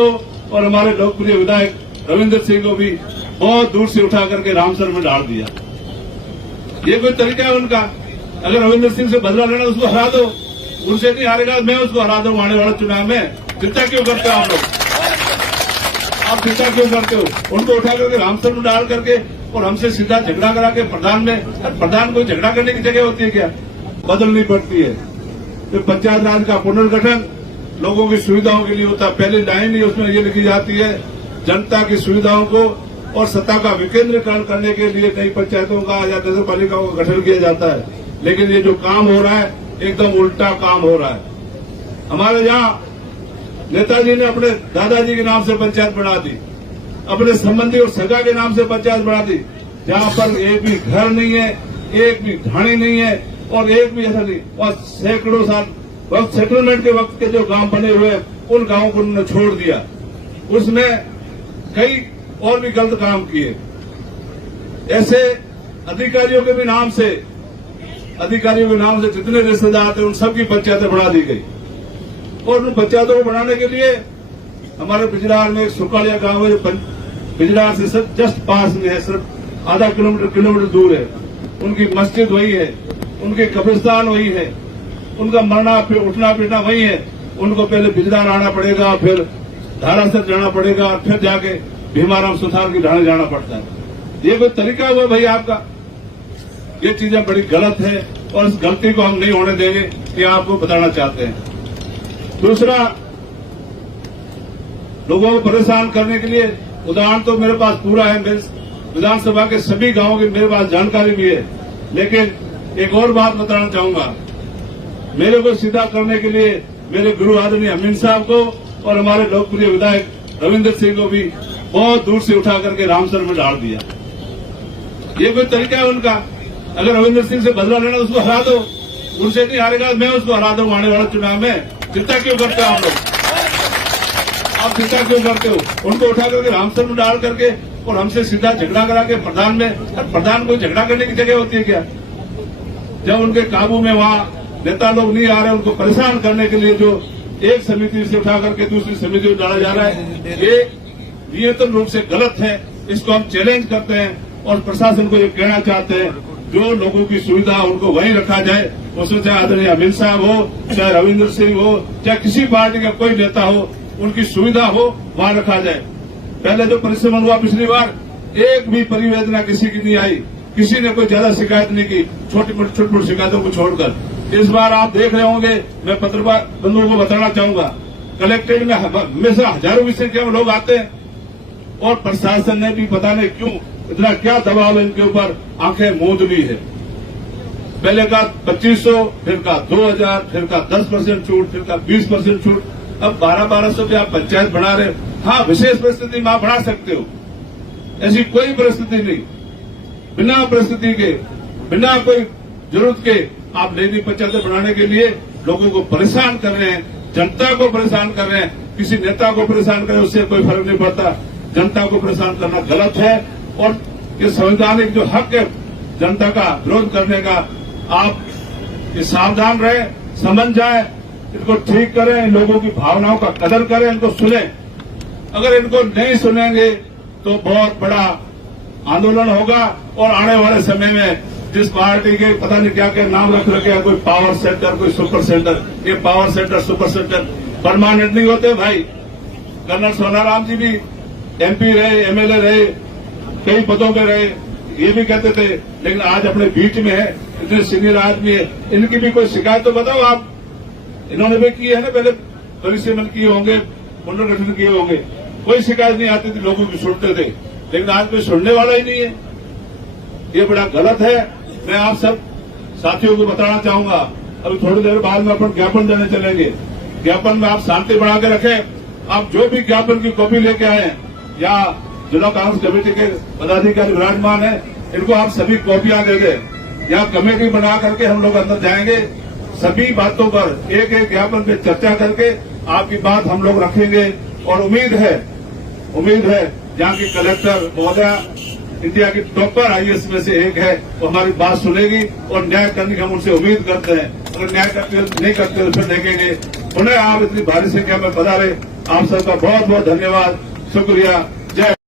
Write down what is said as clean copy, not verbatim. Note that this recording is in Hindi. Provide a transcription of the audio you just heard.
और हमारे लोकप्रिय विधायक रविंद्र सिंह को भी बहुत दूर से उठा करके रामसर में डाल दिया। ये कोई तरीका है उनका? अगर रविंद्र सिंह से बदला लेना उसको हरा दो, उनसे नहीं हारेगा मैं उसको हरा दूं आने वाले चुनाव में। चिंता क्यों करते हो आप लोग? आप चिंता क्यों करते हो? उनको उठा करके रामसर में डाल करके और हमसे सीधा झगड़ा करा के प्रधान में, प्रधान को झगड़ा करने की जगह होती है क्या? बदलनी पड़ती है। तो पंचायत राज का पुनर्गठन लोगों की सुविधाओं के लिए होता है। पहली लाइन ही उसमें ये लिखी जाती है, जनता की सुविधाओं को और सत्ता का विकेंद्रीकरण करने के लिए नई पंचायतों का या नगर पालिकाओं का गठन किया जाता है। लेकिन ये जो काम हो रहा है एकदम उल्टा काम हो रहा है। हमारे यहाँ नेताजी ने अपने दादाजी के नाम से पंचायत बना दी, अपने संबंधी और सगा के नाम से पंचायत बना दी, जहाँ पर एक भी घर नहीं है, एक भी ढाणी नहीं है और एक भी ऐसा नहीं। और सैकड़ों साल वक्त सेटलमेंट के वक्त के जो गांव बने हुए उन गांवों को उन्होंने छोड़ दिया। उसमें कई और भी गलत काम किए। ऐसे अधिकारियों के नाम से जितने रिश्तेदार थे उन सबकी पंचायतें बढ़ा दी गई। और उन पंचायतों को बढ़ाने के लिए हमारे बिजलार में एक सुकालिया गांव है, बिजलार से सिर्फ जस्ट पास में है, सिर्फ आधा किलोमीटर दूर है। उनकी मस्जिद वही है, उनके कब्रिस्तान वही है, उनका मरना फिर उठना पीटना वही है। उनको पहले बिजलार आना पड़ेगा, फिर धारासर जाना पड़ेगा और फिर जाके भीमाराम सुथार की ढाणे जाना पड़ता है। ये कोई तरीका हुआ भाई आपका? ये चीजें बड़ी गलत है और इस गलती को हम नहीं होने देंगे, ये आपको बताना चाहते हैं। दूसरा, लोगों को परेशान करने के लिए उदाहरण तो मेरे पास पूरा है, मेरे विधानसभा के सभी गांवों की मेरे पास जानकारी भी है। लेकिन एक और बात बताना चाहूंगा, मेरे को सीधा करने के लिए मेरे गुरु आदरणीय अमीन साहब को और हमारे लोकप्रिय विधायक रविंद्र सिंह को भी बहुत दूर से उठा करके रामसर में डाल दिया। ये कोई तरीका है उनका? अगर रविंद्र सिंह से बदला लेना उसको हरा दो, उनसे नहीं हारेगा मैं उसको हरा दूं आने वाले चुनाव में। चिंता क्यों करते हो आप लोग? आप चिंता क्यों करते हो? उनको उठा करके रामसर में डाल करके और हमसे सीधा झगड़ा करा के प्रधान में, प्रधान को झगड़ा करने की जगह होती है क्या? जब उनके काबू में वहां नेता लोग नहीं आ रहे, उनको परेशान करने के लिए जो एक समिति से उठा करके दूसरी समिति में डाला जा रहा है, ये नियंत्रण रूप से गलत है। इसको हम चैलेंज करते हैं और प्रशासन को ये कहना चाहते हैं, जो लोगों की सुविधा उनको वहीं रखा जाए। उसमें चाहे आदरणीय अमीन साहब हो, चाहे रविंद्र सिंह हो, चाहे किसी पार्टी का कोई नेता हो, उनकी सुविधा हो वहां रखा जाए। पहले जो परिश्रम हुआ पिछली बार, एक भी परिवेदना किसी की नहीं आई, किसी ने कोई ज्यादा शिकायत नहीं की, छोटी मोटी शिकायतों को छोड़कर। इस बार आप देख रहे होंगे, मैं पत्रकार बंधुओं को बताना चाहूंगा, कलेक्ट्रेट में हमेशा हजारों विषय के लोग आते हैं और प्रशासन ने भी पता नहीं क्यों इतना क्या दबाव इनके ऊपर आंखें मूंद ली है। पहले का 2500, फिर का 2000, फिर का 10% छूट, फिर का 20% छूट, अब 1200 पे आप पंचायत बढ़ा रहे हो। हाँ, विशेष परिस्थिति में आप बढ़ा सकते हो, ऐसी कोई परिस्थिति नहीं। बिना परिस्थिति के, बिना कोई जरूरत के आप नई पंचायतें बढ़ाने के लिए लोगों को परेशान कर रहे हैं, जनता को परेशान कर रहे हैं। किसी नेता को परेशान करें उससे कोई फर्क नहीं पड़ता, जनता को परेशान करना गलत है। और ये संवैधानिक जो हक है जनता का विरोध करने का, आप सावधान रहे, समझ जाए, इनको ठीक करें, इन लोगों की भावनाओं का कदर करें, इनको सुने। अगर इनको नहीं सुनेंगे तो बहुत बड़ा आंदोलन होगा। और आने वाले समय में जिस पार्टी के पता नहीं क्या क्या नाम रख रखे हैं, कोई पावर सेंटर, कोई सुपर सेंटर, ये power centre super centre permanent नहीं होते भाई। कर्नल सोनाराम जी भी MP रहे, MLA रहे, कई पदों पे रहे, ये भी कहते थे, लेकिन आज अपने बीच में है, इतने सीनियर आदमी है, इनकी भी कोई शिकायत तो बताओ आप। इन्होंने भी की है ना, पहले परिसीमन किए होंगे, पुनर्गठन किए होंगे, कोई शिकायत नहीं आती थी, लोगों की सुनते थे। लेकिन आज कोई सुनने वाला ही नहीं है। ये बड़ा गलत है। मैं आप सब साथियों को बताना चाहूंगा, अभी थोड़ी देर बाद में अपन ज्ञापन देने चलेंगे। ज्ञापन में आप शांति बढ़ा के रखें। आप जो भी ज्ञापन की कॉपी लेके आए या जिला कांग्रेस कमेटी के पदाधिकारी विराजमान है, इनको आप सभी कॉपियां दे दें। यहाँ कमेटी बना करके हम लोग अंदर जाएंगे, सभी बातों पर एक एक ज्ञापन पे चर्चा करके आपकी बात हम लोग रखेंगे। और उम्मीद है यहाँ की कलेक्टर महोदया इंडिया की टॉपर IAS में से एक है, वो हमारी बात सुनेगी और न्याय करने की हम उनसे उम्मीद करते हैं। अगर न्याय नहीं करते तो फिर देखेंगे पुनः आप इतनी भारी संख्या में पधारे। आप सबका बहुत बहुत धन्यवाद, शुक्रिया। जय